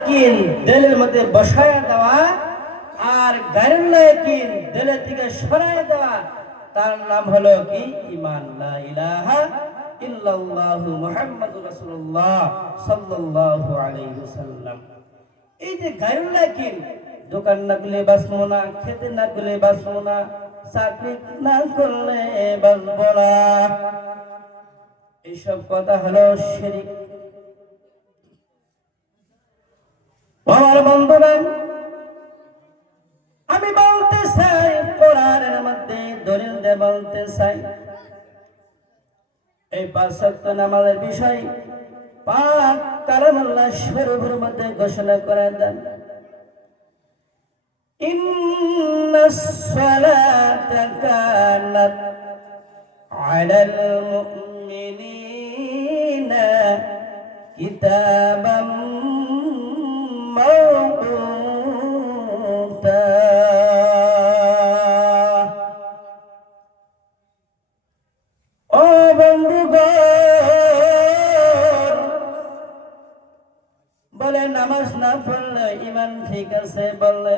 কিন দিলের মধ্যে বসায়া দেওয়া আর গায়রুল্লাহ কিন দিলের থেকে সরায় দেওয়া, তার নাম হলো কি? ইমান, লা ইলাহা ইল্লাল্লাহু মুহাম্মাদুর রাসূলুল্লাহ সাল্লাল্লাহু আলাইহি ওয়াসাল্লাম। এই যে কিন দোকান না করলে বাঁচবো না, খেতে না করলে বাঁচবো না, চাকরি না করলে না। এইসব কথা হলো শিরিক। আমার বন্ধুরা আমি বলতে চাই কোরআন এর মধ্যে দলিল দিয়ে বলতে চাই। এই পাঁচত্ব নামাজের বিষয় পাক কালামুল্লাহ শরীফের মধ্যে ঘোষণা করে দেন। ইন্নাস সালাতা কানাত আলাল মুমিনিনা কিতাবাম موقوتا ও বন্ধুগণ বলে নামাজ না পড়লে ইমান ঠিক আছে বললে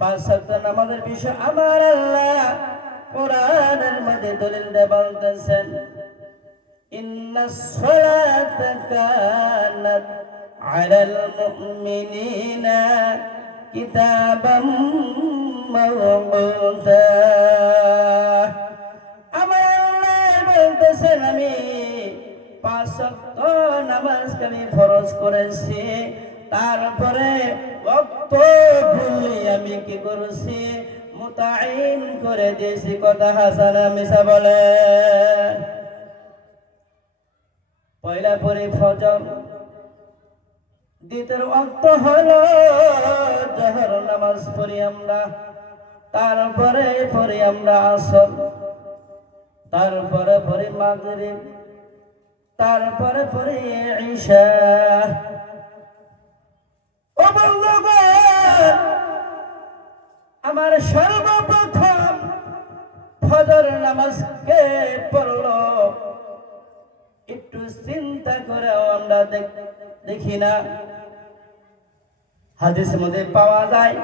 পাঁচ সাত নামাজের বিষয় আমার আল্লাহ কোরআনের মধ্যে দলিল দিয়ে বলতেছেন إن الصلاة كانت على المؤمنين كتابا موقوتا আমার আল্লাহ বলতেছেন আমি পাঁচ ওয়াক্ত নামাজকে আমি ফরজ করেছি তারপরে রক্ত ভুলি আমি কি করেছি মোতায়েন করে দিয়েছি কথা হাসানা মিশা বলে পয়লা পরে ফজর দ্বিতীয় অক্ত হলো জহর নামাজ পড়ি আমরা। তারপরে পড়ি আমরা আসর। তারপরে পড়ি মাগরিব। তারপরে পড়ি ঈশা। ও বন্ধুগণ, আমার সর্বপ্রথম ফজর নামাজ কে পড়ল? একটু চিন্তা করে আমরা দেখি না। হাদিস মধ্যে পাওয়া যায়,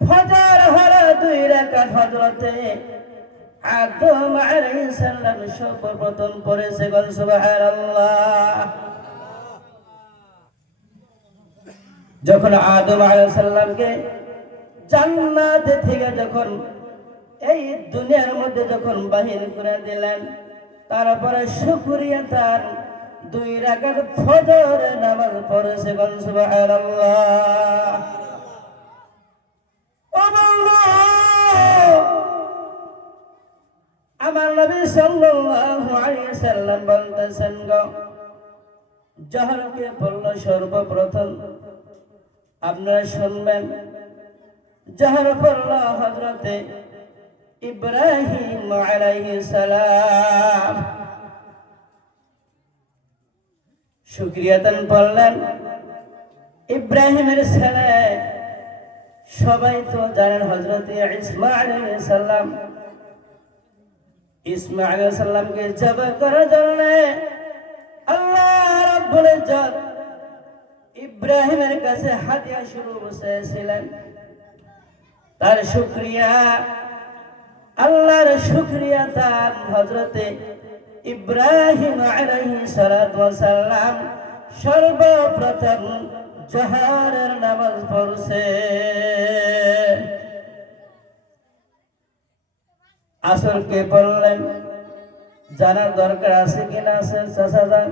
ফজর হলো দুই রাকাত হযরতে আদম আলাইহিস সালাম সর্বপ্রথম পড়েছে গল সুবহানাল্লাহ। যখন আদম আলাইহিস সালামকে জান্নাত থেকে যখন এই দুনিয়ার মধ্যে যখন বাহির করে দিলেন, তারপরে শুকরিয়া তার দুই রাকাত ফজর নামাজ পড়েছে গল সুবহানাল্লাহ। ও বন্ধু আমার নবী সাল্লাল্লাহু আলাইহি সাল্লাম বলতেছেন গো, জহরকে বলল সর্বপ্রথম। আপনারা শুনবেন, জহর পড়ল হযরতে ইব্রাহিম আলাইহিস সালাম। শুক্রিয়াতন পড়লেন ইব্রাহিমের ছেলে, সবাই তো জানেন হজরত আলাইহিস সালামকে জবাই করার জন্য আল্লাহ রাব্বুল ইজ্জত ইব্রাহিমের কাছে হাতিয়া শুরু বসেছিলেন তার শুক্রিয়া, আল্লাহর শুক্রিয়া তার হজরতে ইব্রাহিম আলাইহিস সালাতু ওয়াস সালাম সর্বপ্রথম জোহরের নামাজ পড়ছে। আসরকে পড়লেন? জানার দরকার আছে কিনা আছে, চাচা যান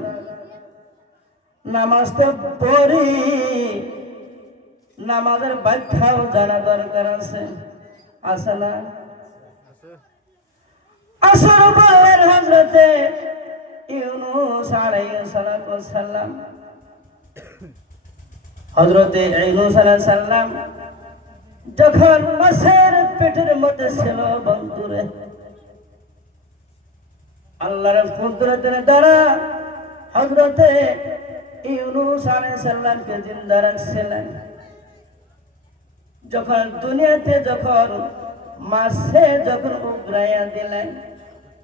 নামাজ তো পড়ি, নামাজের ব্যাখ্যাও জানা দরকার আছে। আছে না? হজরতে ইউনুস হজরতে ইউনুস আলাইহিস সালাম যখন মাছের পেটের মধ্যে ছিল বন্ধুরে, আল্লাহর কুদরতের দ্বারা হজরতে ইউনুস আলাইহিস সালামকে জিন্দা রাখছিলেন। যখন দুনিয়াতে যখন মাসে যখন উগরাইয়া দিলেন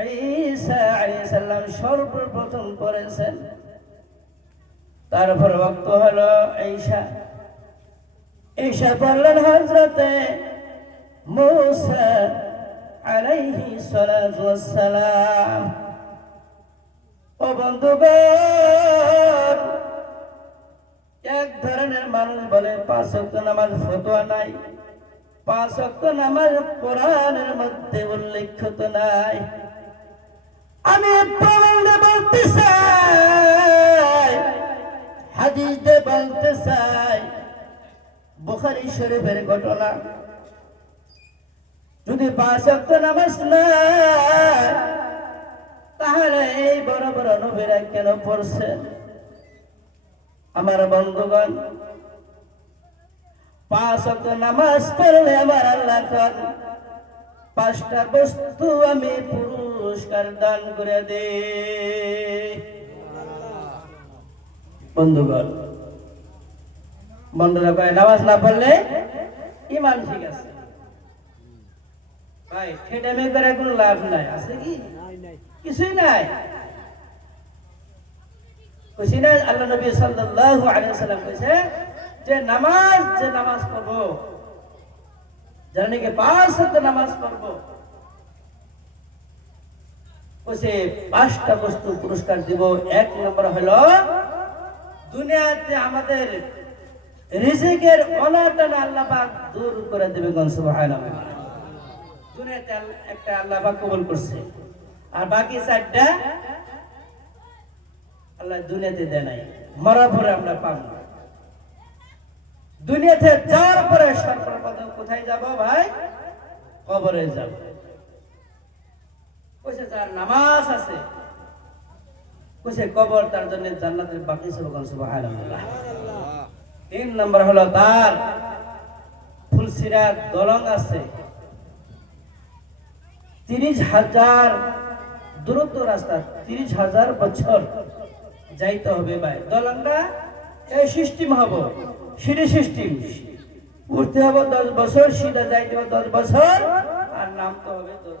ঈসা আলাইহিস সালাম সর্বপ্রথম পড়েছেন। তারপর ভক্ত হলো ঈশা। ঈশা পড়লেন হজরতে মুসা আলাইহি সালাতু ও বন্ধুগণ, এক ধরনের মানুষ বলে পাঁচ ওয়াক্ত নামাজ ফতোয়া নাই। পাঁচ ওয়াক্ত নামাজ কোরআনের মধ্যে উল্লেখিত নাই। আমি প্রমাণে বলতে চাই হাদিসে বলতে চাই বুখারী শরীফের ঘটনা। যদি পাঁচ ওয়াক্ত নামাজ নাই তাহলে এই বড় বড় নবীরা কেন পড়ছেন আমার বন্ধুগণ, পাঁচ ওয়াক্ত নামাজ পড়লে আমার আল্লাহ পাঁচটা বস্তু আমি পুরস্কার দান করে দে। বন্ধুগণ, বন্ধুরা কয়, নামাজ না পড়লে ইমান ঠিক আছে। ভাই ঠেটামে করে কোনো লাভ নাই, আছে কি? কিছুই নাই। কইছি আল্লাহ নবী সাল্লাল্লাহু আলাইহি সাল্লাম কইছে, যে নামাজ যে নামাজ পড়ব যারা নাকি পাঁচ নামাজ পড়ব পাঁচটা বস্তু পুরস্কার দিব। এক নম্বর দুনিয়াতে আমাদের রিজিকের অনাটন আল্লাহ দূর করে দেবে দুনিয়াতে একটা করছে। আর বাকি চারটা আল্লাহ দুনিয়াতে দেয় নাই। মরার পরে আমরা দুনিয়াতে যাওয়ার পরে সর্বপ্রথম কোথায় যাব ভাই? কবরে যাব। কইছে, যার নামাজ আছে। কইছে, কবর তার জন্য জান্নাতের বাকি সুবহানাল্লাহ। তিন নম্বর হলো তার দলং আছে। তিরিশ হাজার দূরত্ব রাস্তা, তিরিশ হাজার বছর যাইতে হবে ভাই। দলংটা এই সিস্টেম হব, সিঁড়ি সিস্টেম। উঠতে হবে দশ বছর সিধা যাইতে হবে দশ বছর, আর নামতে হবে দশ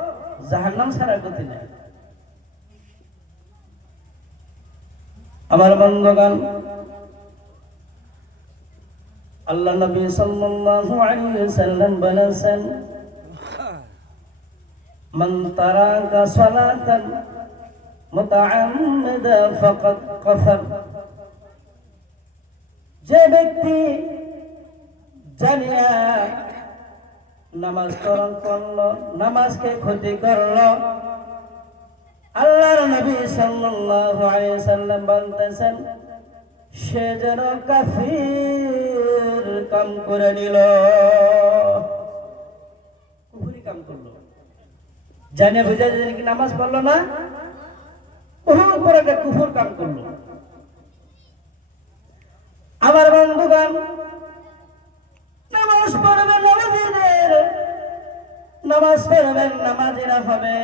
জাহান্নাম ছাড়া গতি নাই। আমার বন্ধগান আল্লাহ নবী সাল্লাল্লাহু আলাইহি সাল্লাম বলেছেন, মান তারাকা সালাতান মুতাআম্মিদা ফাকাদ কাফার। যে ব্যক্তি জানিয়া নামাজ স্মরণ করল, নামাজকে ক্ষতি করল। আল্লাহর নবী সাল্লাল্লাহু আলাইহি সাল্লাম বলতেছেন, সে যেন কাফির কাম করে নিল। কুফরি কাম করল। জানে বুঝে জানে কি নামাজ পড়ল না? বহুত বড় একটা কুফর কাম করল। আমার বন্ধুগণ, নামাজ পড়বে নবীদের নামাজ পড়বেন, নামাজিরা হবে।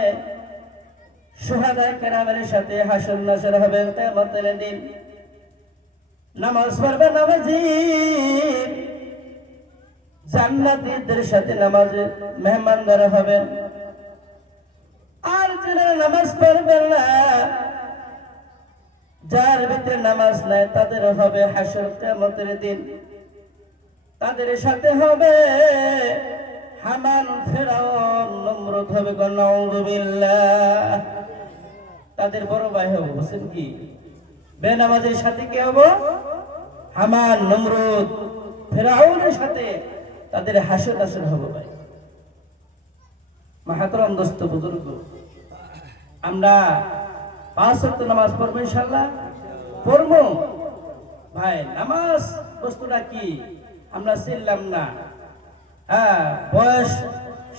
কেরামের সাথে তেমতের দিন। নামাজ পড়বে নামাজি। সাথে নামাজে আর যারা নামাজ পড়বেন না, যার ভিতরে নামাজ নাই, তাদের হবে হাসর কেমতের দিন। তাদের সাথে হবে হামান হবে তাদের বড় ভাই হবে, বুঝছেন কি? বেনামাজের সাথে কি হব? হামান, নমরুদ, ফেরাউনের সাথে তাদের হাসর হাসর হবে ভাই। মাহাতরম দোস্ত, বুজুর্গ, আমরা পাঁচ ওয়াক্ত নামাজ পড়ব ইনশাল্লাহ পড়ব? ভাই, নামাজ বস্তুটা কি? আমরা চিনলাম না। হ্যাঁ বয়স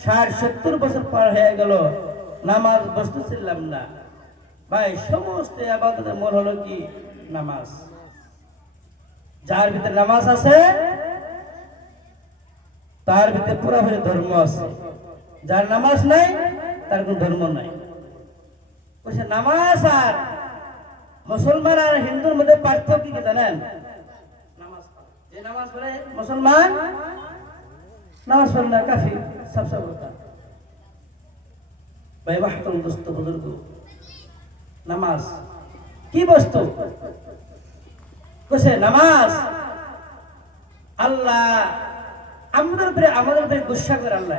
ষাট, সত্তর বছর পার হয়ে গেল। নামাজ বস্তু ছিলাম না। ভাই, সমস্ত আবাদতের মন হলো কি? নামাজ। যার ভিতরে নামাজ আছে, তার ভিতরে পুরোপুরি ধর্ম আছে। যার নামাজ নাই, তার কোনো ধর্ম নাই। বলছে, নামাজ আর মুসলমান আর হিন্দুর মধ্যে পার্থক্য কি জানেন? নামাজ যে নামাজ পড়ে, মুসলমান পড়ে না কাফি সবসে বলতা ভাই বাহতুল দোস্ত বুজুর্গ। নামাজ। কি বস্তু? কোসে নামাজ। আল্লাহ, আমাদের উপরে আমাদের উপরে গুসা করে আল্লাহ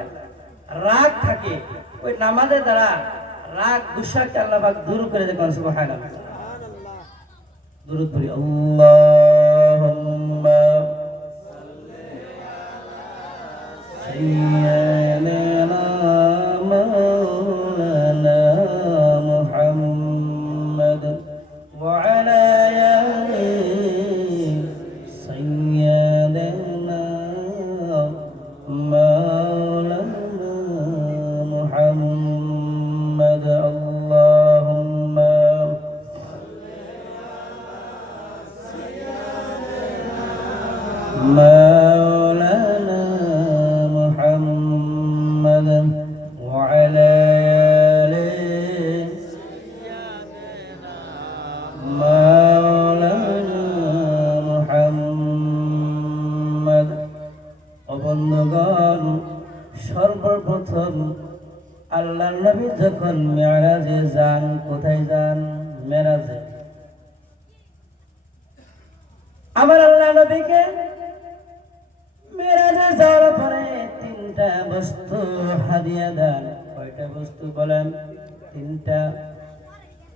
রাগ থাকে। ওই নামাজের দ্বারা রাগ গুসাকে আল্লাহ দূর করে দেখুন সুবহানাল্লাহ। দূর করি আল্লাহুম্মা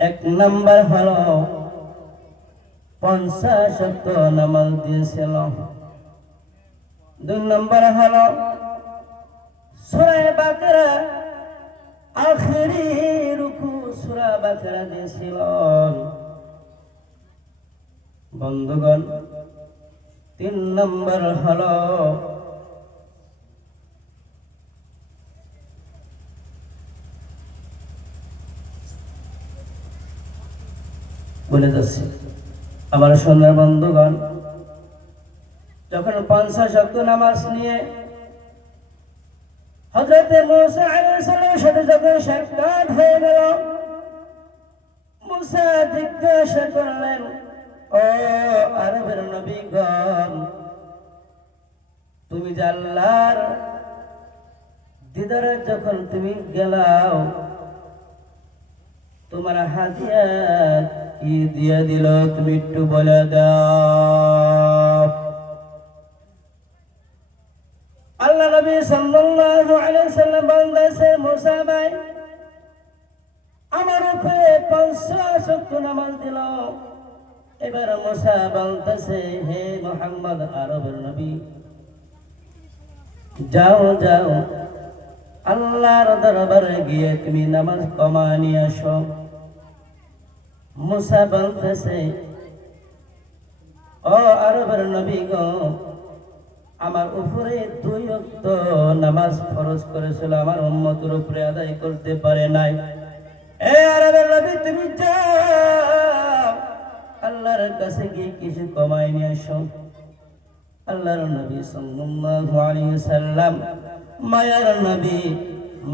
এক নাম্বার হলো পঞ্চাশ শত নামাজ দিয়েছিল। দুই নম্বর হলো সুরায় বাকরা আখেরি রুকু সুরা বাকরা দিয়েছিল। বন্ধুগণ, তিন নম্বর হলো বলে যাচ্ছি। আমার সোনার বন্ধুগণ, যখন পঞ্চাশ শক্ত নামাজ নিয়ে হজরতে সাথে যখন সাক্ষাৎ হয়ে গেল, মুসা জিজ্ঞাসা করলেন, ও আরবের নবীগণ, তুমি যে দিদারে যখন তুমি গেলাও, তোমার হাতিয়া কি দিয়ে দিল তুমি একটু বলে নবী সাল্লাল্লাহু আলাইহি সাল্লাম বলতেছে, মুসা যাও যাও, আল্লাহর দরবারে গিয়ে তুমি নামাজ কমা নিয়ে আসো। মুসা বলতেছে, ও আরবের নবী গো, আমার উপরে দুই অক্ত নামাজ ফরজ করেছিল, আমার উম্মতের উপরে আদায় করতে পারে নাই। এ আরবের নবী, তুমি আল্লাহর কাছে গিয়ে কিছু কমাই নিয়ে আসো। আল্লাহর নবী সাল্লাল্লাহু আলাইহি সাল্লাম, মায়ার নবী,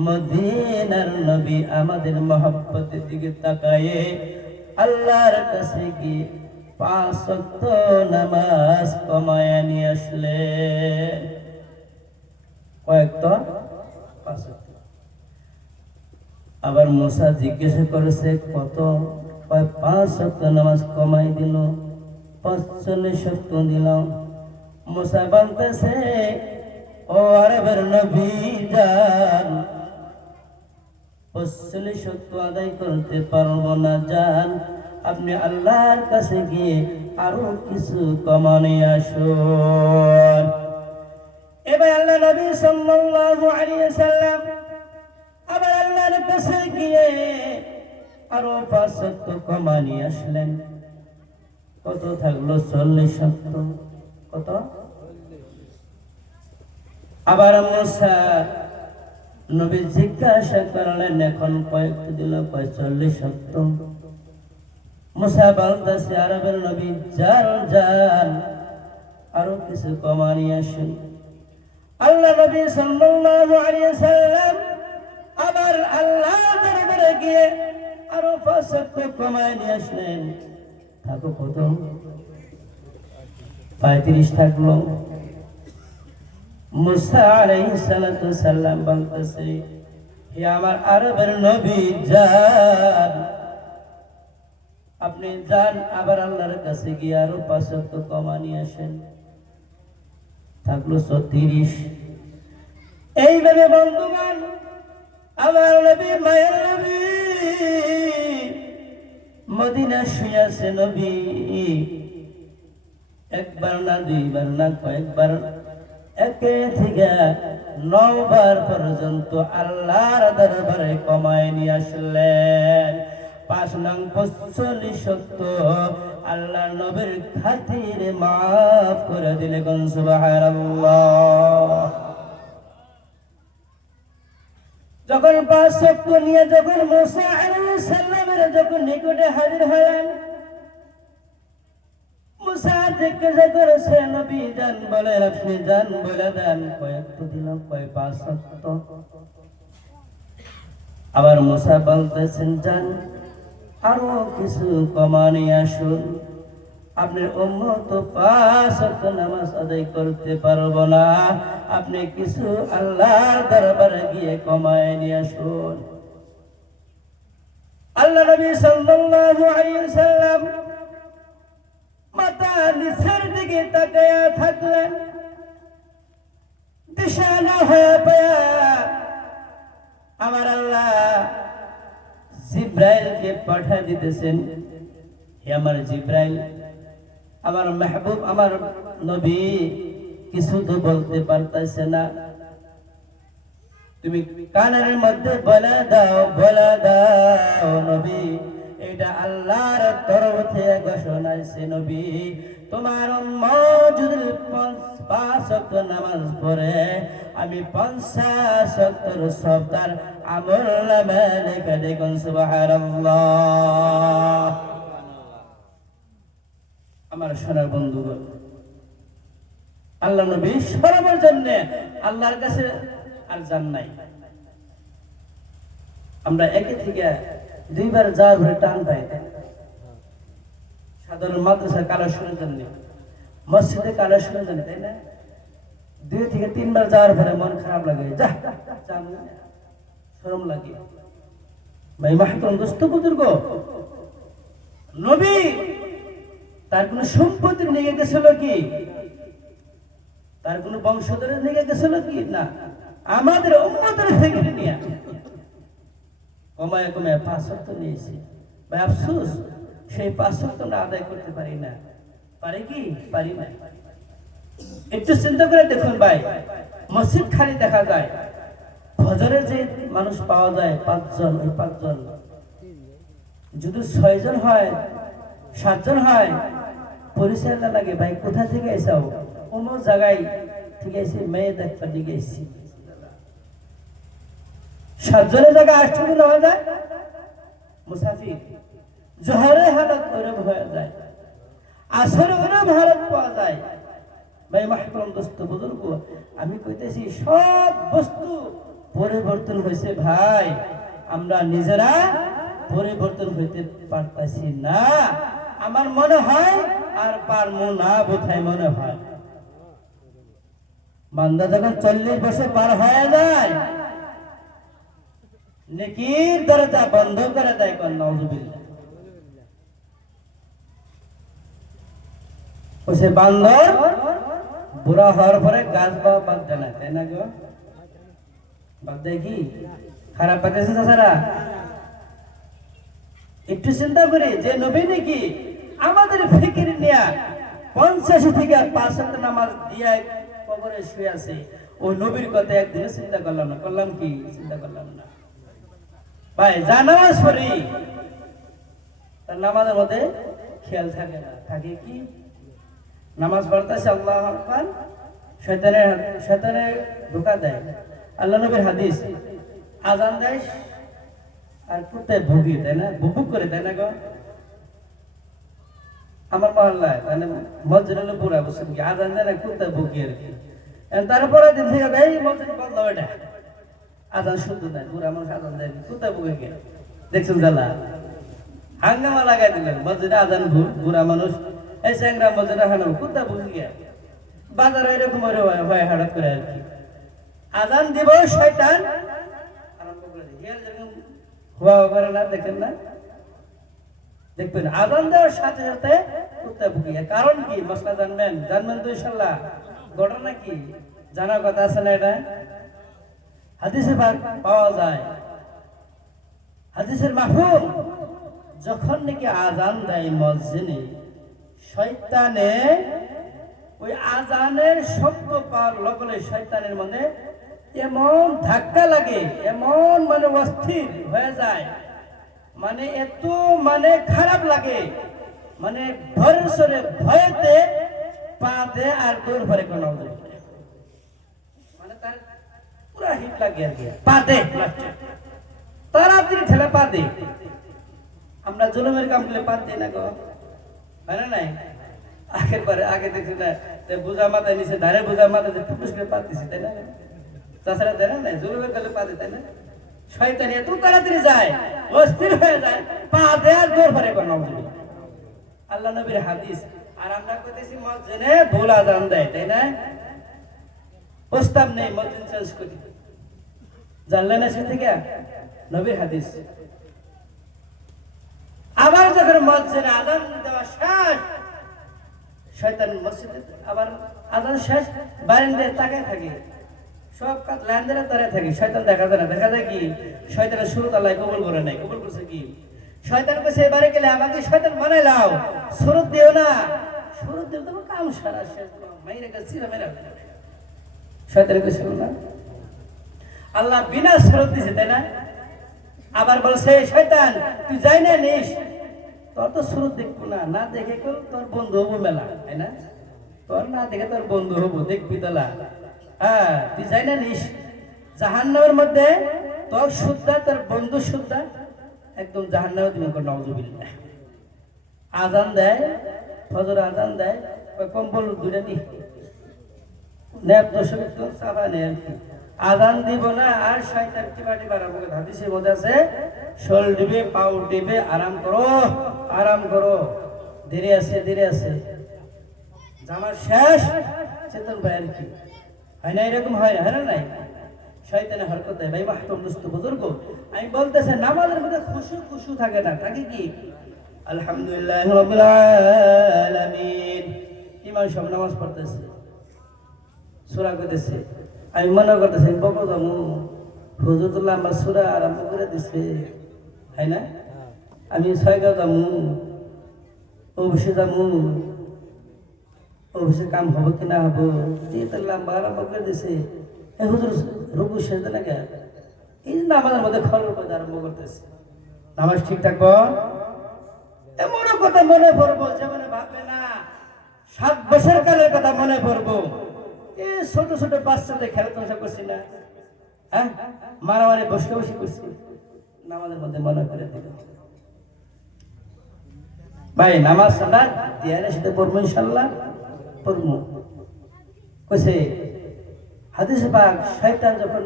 মদিনার নবী আমাদের মহব্বতের দিকে তাকায়ে আল্লাহর কাছে গিয়ে পাঁচ ওয়াক্ত নামাজ কমায় নিয়ে আসলে? কয়েকত পাঁচ আবার মুসা জিজ্ঞাসা করেছে, কত? কয়, পাঁচ ওয়াক্ত নামাজ কমাই দিল পঁচল্লিশ শক্ত দিলাম। মুসা বলতেছে, ও আরবের নবী যান পঁচল্লিশ শক্ত আদায় করতে পারব না যান আপনি আল্লাহর কাছে গিয়ে আরও কিছু কমানে আসুন। এবার আল্লাহ নবী সাল্লাল্লাহু আলাইহি সাল্লাম আবার আল্লাহর কাছে গিয়ে আরও পাঁচ সত্য কমা নিয়ে আসলেন। কত থাকল চল্লিশ সত্য কত? আবার মুসা নবী জিজ্ঞাসা করলেন, এখন কয়েক দিল, পঁয়তাল্লিশ সত্য মুসা বলতেছে আরবের নবী, যান যান, আরও কিছু কমা নিয়ে আসেন। আল্লাহ নবী সাল্লাল্লাহু আলাইহি সাল্লাম আবার আল্লাহ দরবারে গিয়ে আরও পাঁচ কমায় নিয়ে আসলেন। থাকো কত পঁয়ত্রিশ থাকল। মুসা সাল্লাম বলতেছে, হে আমার আরবের নবী, যান। আপনি যান, আবার আল্লাহর কাছে গিয়ে আরও পাঁচ সত্য কমা নিয়ে আসেন। থাকল ছত্রিশ। এইভাবে বন্ধুগণ, আমার নবী, মায়ের নবী, মদিনা শুয়াছে নবী। একবার না, দুইবার না, কয়েকবার একে থেকে নবার পর্যন্ত আল্লাহর দরবারে কমায় নিয়ে আসলেন। পাঁচ নং পঁচল্লিশ সত্য আল্লাহ নবীর খাতির মাফ করে দিলে কোন যখন পাঁচ সত্য নিয়ে যখন মুসা আলাইহিস সালামের যখন নিকটে হাজির হলেন আবার মুসা বলতেছেন, জান, আরও কিছু কমানি আসুন। আপনার উম্মত পাঁচ নামাজ আদায় করতে পারব না। আপনি কিছু আল্লাহর দরবারে গিয়ে কমায় নিয়ে আসুন। আল্লাহ নবী সাল্লাল্লাহু আলাইহি সাল্লাম নিচের দিকে তাকায়া থাকলেন। দিশা না হয়ে পায়া আমার আল্লাহ জিব্রাইলকে পাঠা দিতেছেন। আমার জিব্রাইল, আমার মেহবুব, আমার নবী কিছু তো বলতে পারতেছে না। তুমি কানের মধ্যে বলে দাও বলে দাও নবী। এটা আল্লাহর তরফ থেকে ঘোষণা আছে নবী। তোমার মজুদ পাঁচ নামাজ পড়ে, আমি পঞ্চাশ সপ্তাহ আমল লিখে দেখুন আমার সোনার বন্ধুগণ, আল্লাহ নবী সরবের জন্য আল্লাহর কাছে আর জান নাই। আমরা একে থেকে দুইবার যাওয়ার পরে টান পাই তাই না? সাধারণ মাদ্রাসা কালেকশনের জন্য মসজিদে কালেকশনের জন্য তাই না? দুই থেকে তিনবার যাওয়ার পরে মন খারাপ লাগে। যা শরম লাগে। ভাই মাহাতম দোস্ত বুজুর্গ, নবী, তার কোন সম্পত্তি নিয়ে গেছিল কি? তার কোন বংশধরের নিয়ে গেছিল কি? না। আমাদের উম্মতের থেকে নিয়ে। কমায় কমায় পাঁচ নিয়েছি। ভাই, আফসোস, সেই পাঁচ সপ্ত না আদায় করতে পারি না। পারি কি? পারি না। একটু চিন্তা করে দেখুন ভাই, মসজিদ খালি দেখা যায় ফজরে যে মানুষ পাওয়া যায় পাঁচজন, ওই পাঁচজন। যদি ছয়জন হয়, সাতজন হয়, পরিচয় লাগে, ভাই, কোথা থেকে এসাও কোনো জায়গায় ঠিক আছে মেয়ে দেখবার দিকে এসেছি। সাতজনের জায়গায় আটটি হয়ে যায় মুসাফির। জোহরে হালত ওরম হয়ে যায়। আসরে ওরম হালত পাওয়া যায়। ভাই মাহতরম দোস্ত, বুজুর্গ, আমি কইতেছি, সব বস্তু পরিবর্তন হয়েছে ভাই। আমরা নিজেরা পরিবর্তন হইতে পারতাছি না। আমার মনে হয় আর পারমু না বোধহয় মনে হয়। বান্দা যখন চল্লিশ বছর পার হয়ে যায় করে দেয় কোন নজুবিল্লাহ সে বান্দর বুড়া হওয়ার পরে গাছ পাওয়া বাদ দেয় না, তাই না গো? বাদ দেয় কি? খারাপ পাইতেছে তাছাড়া একটু চিন্তা করি, যে নবী নাকি আমাদের ফিকির নিয়া পঞ্চাশ থেকে পাঁচ হাজার নামাজ দিয়ে কবরে শুয়ে আছে। ওই নবীর কথা একদিনে চিন্তা করলাম না, করলাম কি? চিন্তা করলাম ভাই যা নামাজ পড়ি, তার নামাজের মধ্যে খেয়াল থাকে না। থাকে কি? নামাজ পড়তেছে আল্লাহ আকবার, শয়তানের দেয়। আল্লাহ নবীর হাদিস, আজান দেয়, আর কুত্তায় ভুগি তাই না বুবুক করে তাই না গো। আমার মহল্লায় মানে মসজিদ হলো পুরা বসে আজান দেয় না কুত্তায় ভুগি আর কি। তারপরে দিন থেকে এই মসজিদ বন্ধ ওটা আজান শুদ্ধ দেয় পুরা মানুষ আজান দেয় কুত্তায় ভুগে গিয়ে দেখছেন জ্বালা? হাঙ্গামা লাগাই দিলেন, মসজিদে আজান ভুল বুড়া মানুষ, এই স্যাংরা মসজিদে হানাবো কুত্তা ভুল গিয়া বাজারে এরকম হয় হাড়ক করে আর কি। আজান দিব শয়তান হওয়া করে না, দেখেন না? দেখবেন, আজান দেওয়ার সাথে সাথে কুত্তা ভুগিয়া কারণ কি? মশলা জানবেন? জানবেন তো ইনশাল্লাহ। ঘটনা কি? জানার কথা আছে না এটা? হাদিসে পাওয়া যায়। হাদিসের মাফহুম, যখন নাকি আজান দেয় মসজিদে, শয়তানে ওই আজানের শব্দ পাওয়ার লগলে শয়তানের মধ্যে এমন ধাক্কা লাগে, এমন মানে অস্থির হয়ে যায়। মানে এত মানে খারাপ লাগে মানে ভয়ের সরে ভয়েতে পা দে আর দৌড় ভরে কোনো মানে আমরা কাম করলে দিই না গো নাই পরে আগে দেখছি না বোঝা মাথায় নিচে ধারে বোঝা মাথায় করে তাই না তাছাড়া না কালে তাই না যায় যায় আল্লাহ নবীর হাদিস আর আমরা কইতেছি মসজিদে ভুল আজান দেয় তাই না প্রস্তাব নেই মসজিদ চেঞ্জ করি জানলেন সে থেকে? নবীর হাদিস। আবার যখন মসজিদে আজান দেওয়া শেষ, শয়তান মসজিদে আবার আজান শেষ, বারিন্দায় তাকায় থাকে। সব কাজ ল্যান্ডের তরে থাকে। শয়তান দেখা যায় না। দেখা যায় কি? শয়তানের শুরু তাল্লাহ কবুল করে নাই। কবুল করছে কি? শয়তান কাছে এবারে গেলে আমাকে শয়তান বানাই লাও সুরত দিও না। সুরত দিও তোমার কাম সারা শেষ। মাইরে গেছি মেরা শয়তানের কাছে না আল্লাহ বিনা সুরত দিছে, তাই না? আবার বলছে, শয়তান, তুই যাই না নিস? তোর তো সুরত দেখব না না দেখে কেউ তোর বন্ধু হব মেলা, তাই না? তোর না দেখে তোর বন্ধু হব, দেখবি তোলা। হ্যাঁ তুই যাই না নিস? জাহান্নামের মধ্যে তোর শুদ্ধা তোর বন্ধু শুদ্ধা একদম জাহান্নামে তুমি নজুবিল্লা আজান দেয়, ফজর আজান দেয় কম্বল দুটা দি ন্যাপ দর্শক চাপা নেই আর কি। আজান দিব না, আর শয়তান টিপাটি বাড়াবো হাদিসের মধ্যে আছে, শোল ডিবে পাউ দিবে আরাম করো আরাম করো। ধীরে আছে ধীরে আছে। জামার শেষ, চেতন আর কি? হয় না এরকম হয় হয় না নাই? শয়তানে হরকত দেয়। ভাই মাহতম দুস্থ বুজুর্গ। আমি বলতেছে, নামাজের মধ্যে খুশু খুশু থাকে না, থাকে কি? আলহামদুলিল্লাহ রাব্বিল আলামিন। ইমাম সব নামাজ পড়তেছে, সূরা করতেছে আমি মনে করতেছি বকো দামু হুজুরতুল্লাহ আমার সূরা আরম্ভ করে দিছে তাই না? আমি ছয় গাও দামু অবশ্যই দামু অবশ্যই কাম হবে কি না হব দিয়ে তার লম্বা আরম্ভ করে দিছে। এই হুজুর রুকু শেষ না কে? এই যে নামাজের মধ্যে খবর করে আরম্ভ করতেছে। নামাজ ঠিক থাকব? এমনও কথা মনে পড়ব যেমন ভাববে না সাত বছর কালের কথা মনে পড়ব। এ ছোট ছোট বাচ্চাদের খেলা তামাশা করছি না। হ্যাঁ? মারামারি বসে বসে করছি। নামাজের মধ্যে মনে করে দিল ভাই, নামাজ সাদা দিয়ারে সাথে পড়ব ইনশাল্লাহ পড়ব। কইছে, হাদিসে পাক শয়তান যখন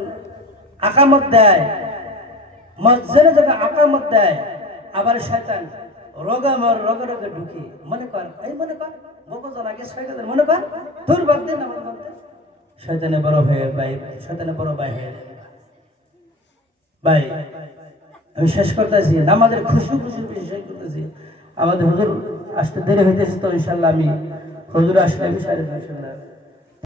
আকামত দেয়, মসজিদে যখন আকামত দেয়, আবার শয়তান রোগা মর, রোগে রোগে ঢুকে, মনে কর এই মনে কর বকজন আগে শয়তানের, মনে কর, তোর বাদ দে নামাজ বাদ দে শয়তানে বড় হয়ে, ভাই, শয়তানে বড় ভাই হয়ে। ভাই আমি শেষ করতেছি আমাদের খুশি খুশি বিষয় করতেছি আমাদের হুজুর আসতে দেরি হইতেছে তো ইনশাল্লাহ আমি হুজুর আসলে আমি সাড়ে